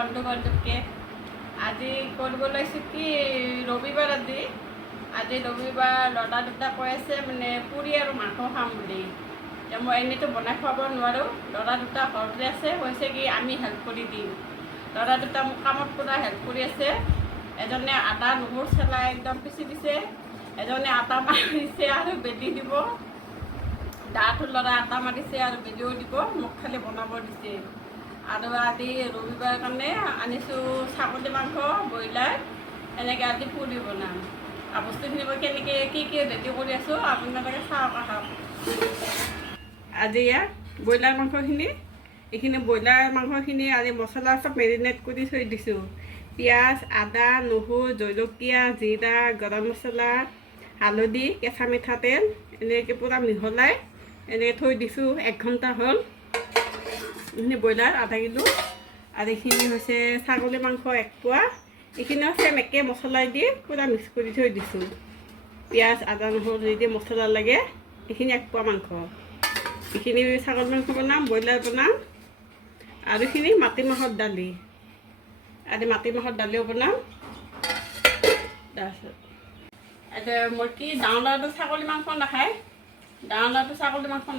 বন্ধু বান্ধৱকে আজি কৰিব লৈছোঁ কি ৰবিবাৰ আজি ৰবিবাৰ ল'ৰা দুটা কৈ আছে মানে পুৰি আৰু মাংস খাম বুলি মই এনেইতো বনাই খুৱাব নোৱাৰোঁ ল'ৰা দুটা ঘৰতে আছে কৈছে কি আমি হেল্প কৰি দিম ল'ৰা দুটা মোক কামত পুৰা হেল্প কৰি আছে এজনে আদা নহৰু চেলাই একদম পিচি দিছে এজনে আটা মাৰিছে আৰু বেলি দিব দাঁতো ল'ৰা আটা মাৰিছে আৰু বেলিও দিব মোক খালি বনাব দিছে আৰু আজি ৰবিবাৰ কাৰণে আনিছোঁ ছাগলী মাংস ব্ৰইলাৰ এনেকৈ আজি পুৰি বনাম আৰু বস্তুখিনি মই কেনেকৈ কি ৰেডি কৰি আছোঁ আপোনালোকে চাওক আহক আজি ইয়াত ব্ৰইলাৰ মাংসখিনি এইখিনি ব্ৰইলাৰ মাংসখিনি আজি মছলা চব মেৰিনেট কৰি থৈ দিছোঁ পিঁয়াজ আদা নহৰু জলকীয়া জিৰা গৰম মছলা হালধি কেঁচা মিঠাতেল এনেকৈ পূৰা মিহলাই এনেকৈ থৈ দিছোঁ 1 ঘণ্টা হ'ল এইখিনি ব্ৰইলাৰ আধা কিলো আৰু এইখিনি হৈছে ছাগলী মাংস 1 পোৱা এইখিনিও চেম একে মছলা দি পূৰা মিক্স কৰি থৈ দিছোঁ পিঁয়াজ আদা নহৰু যি মছলা লাগে এইখিনি 1 পোৱা মাংস এইখিনি ছাগলী মাংস বনাম ব্ৰইলাৰ বনাম আৰু এইখিনি মাটিমাহৰ দালি আজি মাটিমাহৰ দালিও বনাম তাৰপিছত এতিয়া মোৰ কি ডাঙৰ ল'ৰাটো ছাগলী মাংস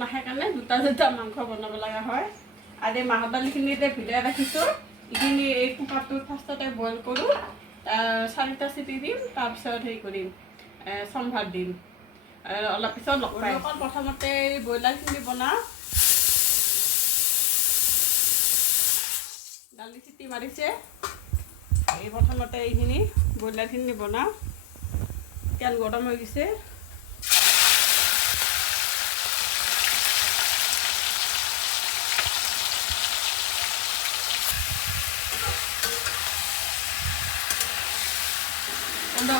নাখায় কাৰণে দুটা মাংস বনাব লগা হয় আজি মাহৰ দালিখিনিতে ভিজাই ৰাখিছোঁ এইখিনি এই কুকাৰটোত ফাৰ্ষ্টতে বইল কৰোঁ 4টা চিটি দিম তাৰপিছত হেৰি কৰিম সম্ভাৰ দিম অলপ পিছত লগ পাই প্ৰথমতে ব্ৰইলাৰখিনি বনাওঁ দালি চিটি মাৰিছে এই প্ৰথমতে এইখিনি ব্ৰইলাৰখিনি বনাওঁ তেল গৰম হৈ গৈছে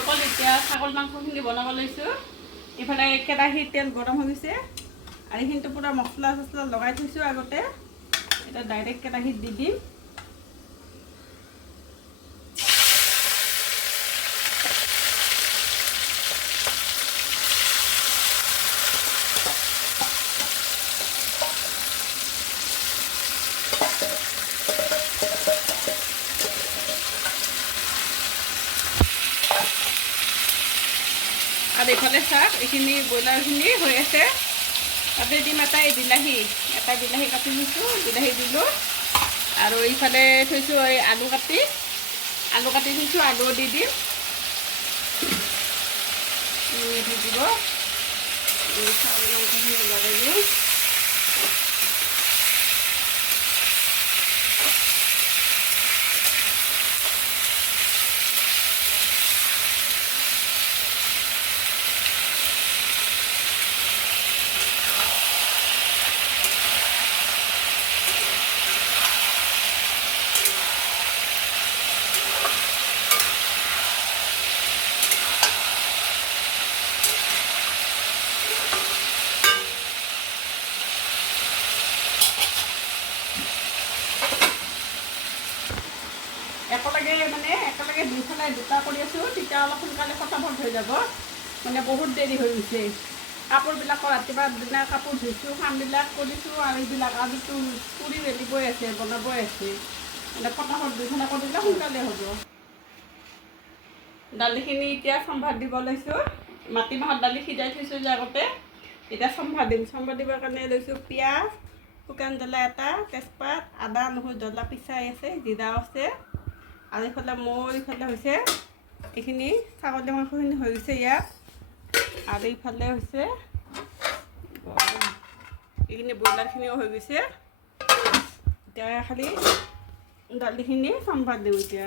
অকল এতিয়া ছাগলী মাংসখিনি বনাব লৈছোঁ এইফালে কেৰাহীত তেল গৰম হৈ গৈছে আৰু এইখিনিতো পূৰা মছলা চছলা লগাই থৈছোঁ আগতে এতিয়া ডাইৰেক্ট কেৰাহীত দি দিম আৰু এইফালে চাওক এইখিনি ব্ৰইলাৰখিনি হৈ আছে তাতে দিম এটা বিলাহী কাটি লৈছোঁ বিলাহী দিলোঁ আৰু এইফালে থৈছোঁ এই আলু কাটি থৈছোঁ আলুও দি দিম দি দিব ছাগলী মাংসখিনি লগাই দিওঁ একেলগে দুইফালে দুটা কৰি আছোঁ তেতিয়া অলপ সোনকালে ফটাফট হৈ যাব মানে বহুত দেৰি হৈ গৈছে কাপোৰবিলাকো ৰাতিপুৱা দিনা কাপোৰ ধুইছোঁ কামবিলাক কৰিছোঁ আৰু এইবিলাক আজিতো পুৰি বেলিবই আছে বনাবই আছে মানে ফটাফট দুইফালে কৰিলে সোনকালে হ'ব দালিখিনি এতিয়া সম্ভাৰ দিব লৈছোঁ মাটিমাহৰ দালি সিজাই থৈছোঁ যে আগতে এতিয়া সম্ভাৰ দিবৰ কাৰণে লৈছোঁ পিঁয়াজ শুকান জ্বলা এটা তেজপাত আদা নহৰু জ্বলা পিচাই আছে জিৰা আছে আৰু এইফালে মোৰ এইফালে হৈছে এইখিনি ছাগলী মাংসখিনি হৈ গৈছে ইয়াত আৰু এইফালে হৈছে এইখিনি ব্ৰইলাৰখিনিও হৈ গৈছে এতিয়া খালি দালিখিনি সম্ভাৰ দিওঁ এতিয়া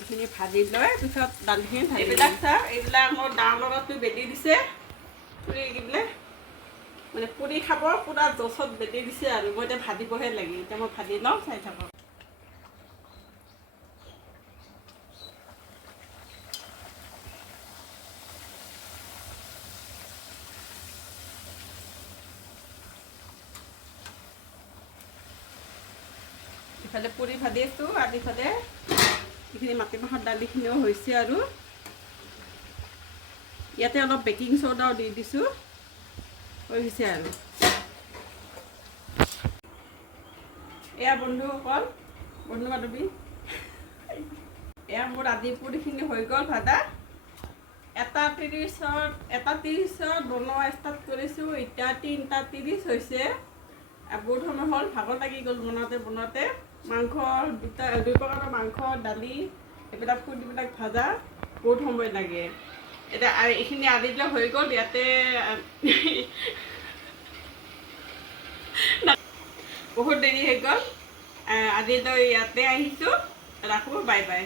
এইখিনি ভাজি লৈ পিছত দালিখিনি ঢালি এইবিলাক চাওক এইবিলাক মোৰ ডাঙৰ ল'ৰাটো বেলি দিছে পুৰি এইবিলাক মানে পুৰি খাব পূৰা জচত বেলি দিছে আৰু মই এতিয়া ভাজিবহে লাগে এতিয়া মই ভাজি লওঁ চাই থাকক ইফালে পুৰি ভাজি আছোঁ আৰু ইফালে এইখিনি মাটিমাহৰ দালিখিনিও হৈছে আৰু ইয়াতে অলপ বেকিং চ'ডাও দি দিছোঁ হৈ গৈছে আৰু এয়া বন্ধুসকল বন্ধু বান্ধৱী এয়া মোৰ আদি পুৰিখিনি হৈ গ'ল ভাজা 1:30ত বনোৱা ষ্টাৰ্ট কৰিছোঁ এতিয়া 3:30 হৈছে বহুত সময় হ'ল ভাগৰ লাগি গ'ল বনাওঁতে মাংস দুই প্ৰকাৰৰ মাংস দালি এইবিলাক ফুলবিলাক ভাজা বহুত সময় লাগে এতিয়া এইখিনি আদি দিলে হৈ গ'ল ইয়াতে বহুত দেৰি হৈ গ'ল আজিলৈ ইয়াতে আহিছোঁ ৰাখোঁ বাই বাই